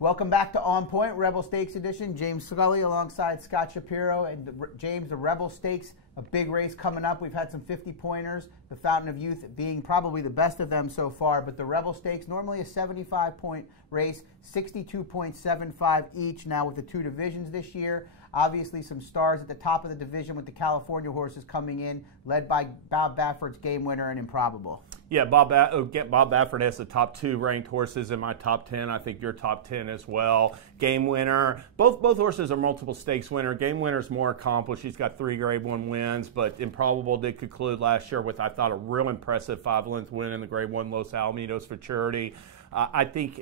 Welcome back to On Point, Rebel Stakes Edition. James Scully alongside Scott Shapiro. And James, the Rebel Stakes, a big race coming up. We've had some 50-pointers, the Fountain of Youth being probably the best of them so far. But the Rebel Stakes, normally a 75-point race, 62.75 each now with the two divisions this year. Obviously some stars at the top of the division with the California horses coming in, led by Bob Baffert's Game Winner and Improbable. Yeah, Bob Baffert has the top 2 ranked horses in my top 10. I think your top 10 as well. Game Winner. Both horses are multiple stakes winner. Game Winner's more accomplished. He's got 3 Grade 1 wins, but Improbable did conclude last year with, I thought, a real impressive 5-length win in the Grade 1 Los Alamitos Futurity. I think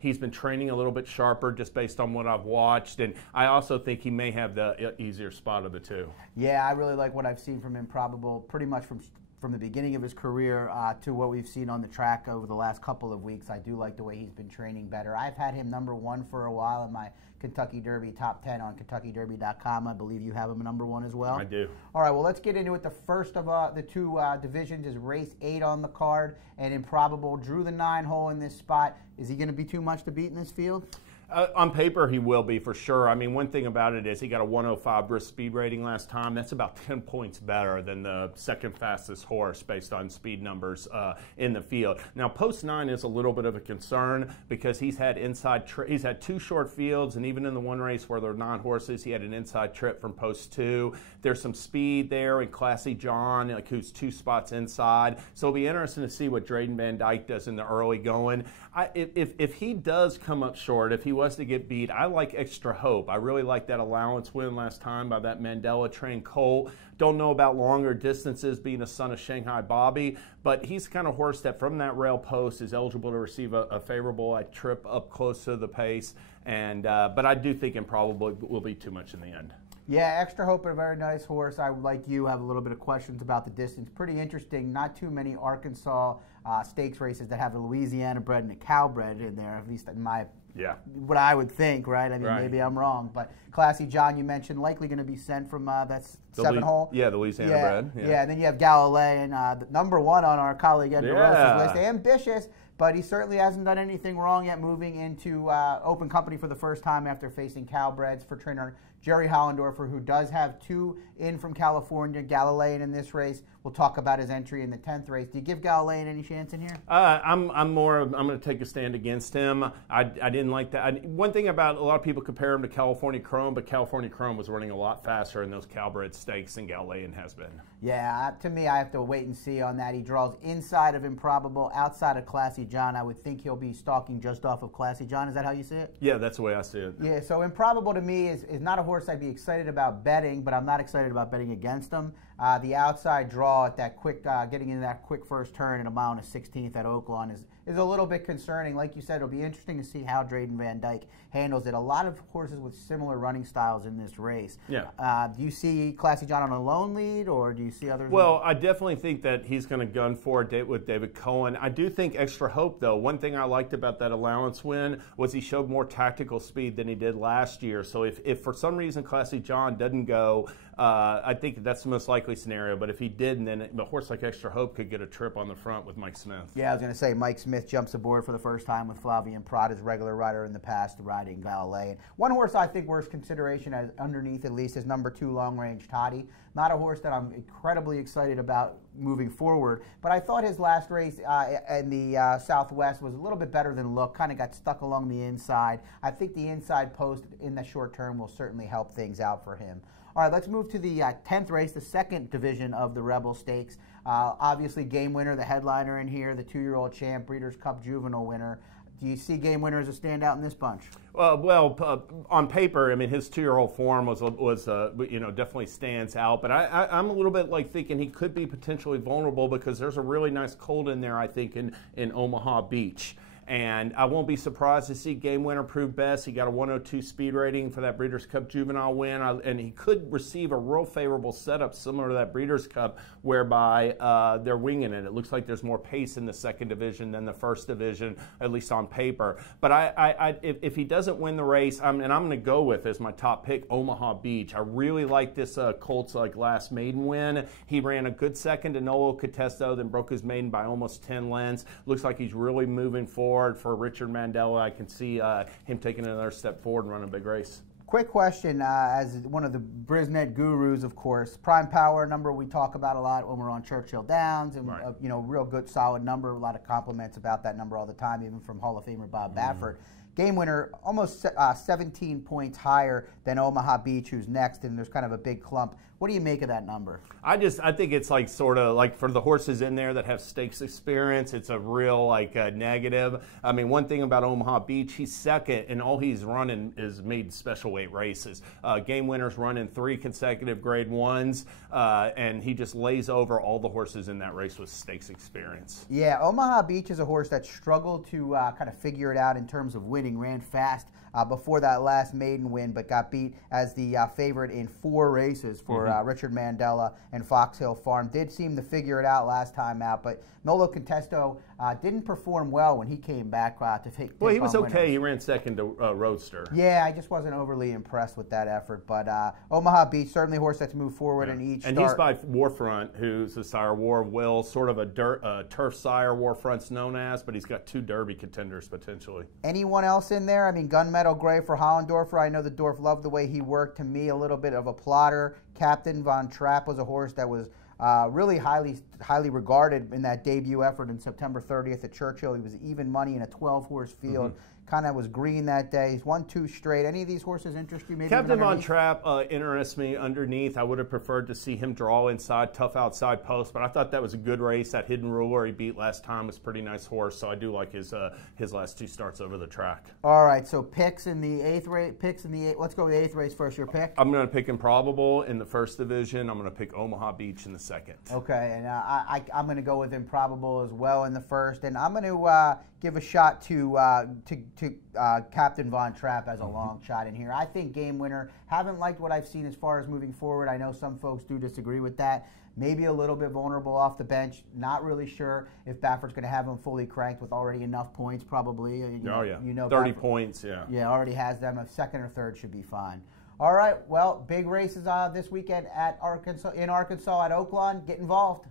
he's been training a little bit sharper just based on what I've watched, and I also think he may have the easier spot of the two. Yeah, I really like what I've seen from Improbable, pretty much from the beginning of his career to what we've seen on the track over the last couple of weeks. I do like the way he's been training better. I've had him #1 for a while in my Kentucky Derby top 10 on KentuckyDerby.com. I believe you have him #1 as well. I do. All right, well, let's get into it. The first of the two divisions is race 8 on the card, and Improbable drew the 9-hole in this spot. Is he going to be too much to beat in this field? On paper, he will be for sure. I mean, one thing about it is he got a 105 brisk speed rating last time. That's about 10 points better than the second fastest horse based on speed numbers in the field. Now, post 9 is a little bit of a concern because he's had he's had 2 short fields, and even in the one race where there are 9 horses, he had an inside trip from post 2. There's some speed there in Classy John, like who's 2 spots inside. So it'll be interesting to see what Drayden Van Dyke does in the early going. If he does come up short, if he was to get beat, I like Extra Hope. I really like that allowance win last time by that Mandela trained colt. Don't know about longer distances being a son of Shanghai Bobby, but he's the kind of horse that from that rail post is eligible to receive a favorable trip up close to the pace. And but I do think Improbable will be too much in the end. Yeah, Extra Hope, a very nice horse. I, like you, have a little bit of questions about the distance. Pretty interesting. Not too many Arkansas stakes races that have a Louisiana bred and a cow bred in there, at least in my what I would think, right? I mean, maybe I'm wrong. But Classy John, you mentioned, likely going to be sent from that's 7-hole. Yeah, the Louisiana bred. Yeah, and then you have Galilean, #1 on our colleague Ed DeRosa's list. Ambitious, but he certainly hasn't done anything wrong yet, moving into open company for the first time after facing Cowbreds for trainer Jerry Hollendorfer, who does have 2 in from California, Galilean in this race. We'll talk about his entry in the 10th race. Do you give Galilean any chance in here? I'm going to take a stand against him. I didn't like that. One thing about a lot of people compare him to California Chrome, but California Chrome was running a lot faster in those Cowbred stakes than Galilean has been. Yeah, to me, I have to wait and see on that. He draws inside of Improbable, outside of Classy John. I would think he'll be stalking just off of Classy John. Is that how you see it? Yeah, that's the way I see it. Yeah, so Improbable to me is not a horse I'd be excited about betting, but I'm not excited about betting against him. The outside draw at that quick, getting into that quick first turn at a mile and a 16th at Oaklawn is a little bit concerning. Like you said, it'll be interesting to see how Drayden Van Dyke handles it. A lot of horses with similar running styles in this race. Yeah. Do you see Classy John on a lone lead, or do you see others? Well, I definitely think that he's going to gun for it with David Cohen. I do think Extra Hope, though. One thing I liked about that allowance win was he showed more tactical speed than he did last year. So if for some reason Classy John doesn't go, I think that's the most likely scenario. But if he didn't, then a horse like Extra Hope could get a trip on the front with Mike Smith. Yeah, I was going to say Mike Smith jumps aboard for the first time with Flavian Prat, his regular rider in the past, riding Galilean. One horse I think worth consideration as underneath at least is #2 Long Range Toddy. Not a horse that I'm incredibly excited about moving forward, but I thought his last race in the Southwest was a little bit better than look, kind of got stuck along the inside. I think the inside post in the short term will certainly help things out for him. All right, let's move to the 10th race, the second division of the Rebel Stakes. Obviously, Game Winner, the headliner in here, the 2-year-old champ, Breeders' Cup Juvenile winner. Do you see Game Winner as a standout in this bunch? On paper, I mean, his 2-year-old form was definitely stands out. But I'm a little bit like thinking he could be potentially vulnerable because there's a really nice colt in there, I think, in Omaha Beach. And I won't be surprised to see Game Winner prove best. He got a 102 speed rating for that Breeders' Cup Juvenile win, and he could receive a real favorable setup similar to that Breeders' Cup, whereby they're winging it. It looks like there's more pace in the second division than the first division, at least on paper. But if he doesn't win the race, and I'm going to go with as my top pick, Omaha Beach. I really like this Colts last maiden win. He ran a good second to Nolo Contesto, then broke his maiden by almost 10 lengths. Looks like he's really moving forward. forward for Richard Mandela. I can see him taking another step forward and running a big race. Quick question, as one of the Brisnet gurus, of course, Prime Power number we talk about a lot when we're on Churchill Downs, and Right. You know, real good, solid number. A lot of compliments about that number all the time, even from Hall of Famer Bob Baffert. Game winner, almost 17 points higher than Omaha Beach, who's next, and there's kind of a big clump. What do you make of that number? I think it's like sort of like for the horses in there that have stakes experience, it's a real negative. I mean, one thing about Omaha Beach, he's second, and all he's running is made special weight races. Game winner's running 3 consecutive grade 1s, and he just lays over all the horses in that race with stakes experience. Yeah, Omaha Beach is a horse that struggled to kind of figure it out in terms of winning, ran fast before that last maiden win, but got beat as the favorite in 4 races for Richard Mandela and Fox Hill Farm. Did seem to figure it out last time out, but Nolo Contesto didn't perform well when he came back to take. Well, he was okay. Winners. He ran second to Roadster. Yeah, I just wasn't overly impressed with that effort. But Omaha Beach, certainly a horse that's moved forward in each and start. He's by Warfront, who's the sire War of Will, sort of a turf sire Warfront's known as, but he's got 2 Derby contenders potentially. Anyone else in there? I mean, Gunmetal Gray for Hollendorfer. I know the Dorf loved the way he worked. To me, a little bit of a plotter. Captain Von Trapp was a horse that was really highly regarded in that debut effort in September 30th at Churchill. He was even money in a 12-horse field. Kind of was green that day. He's won 2 straight. Any of these horses interest you? Maybe Captain Von Trapp interests me underneath. I would have preferred to see him draw inside, tough outside post, but I thought that was a good race. That Hidden Ruler he beat last time was a pretty nice horse, so I do like his last 2 starts over the track. All right, so picks in the 8th race. Let's go with the 8th race first. Your pick? I'm going to pick Improbable in the 1st division. I'm going to pick Omaha Beach in the 2nd. Okay, and I'm going to go with Improbable as well in the 1st, and I'm going to give a shot to Captain Von Trapp as a long shot in here. I think game winner. Haven't liked what I've seen as far as moving forward. I know some folks do disagree with that. Maybe a little bit vulnerable off the bench. Not really sure if Baffert's going to have him fully cranked with already enough points, probably. You know 30 Baffert, points, yeah. Yeah, already has them. A 2nd or 3rd should be fine. All right, well, big races this weekend in Arkansas at Oaklawn. Get involved.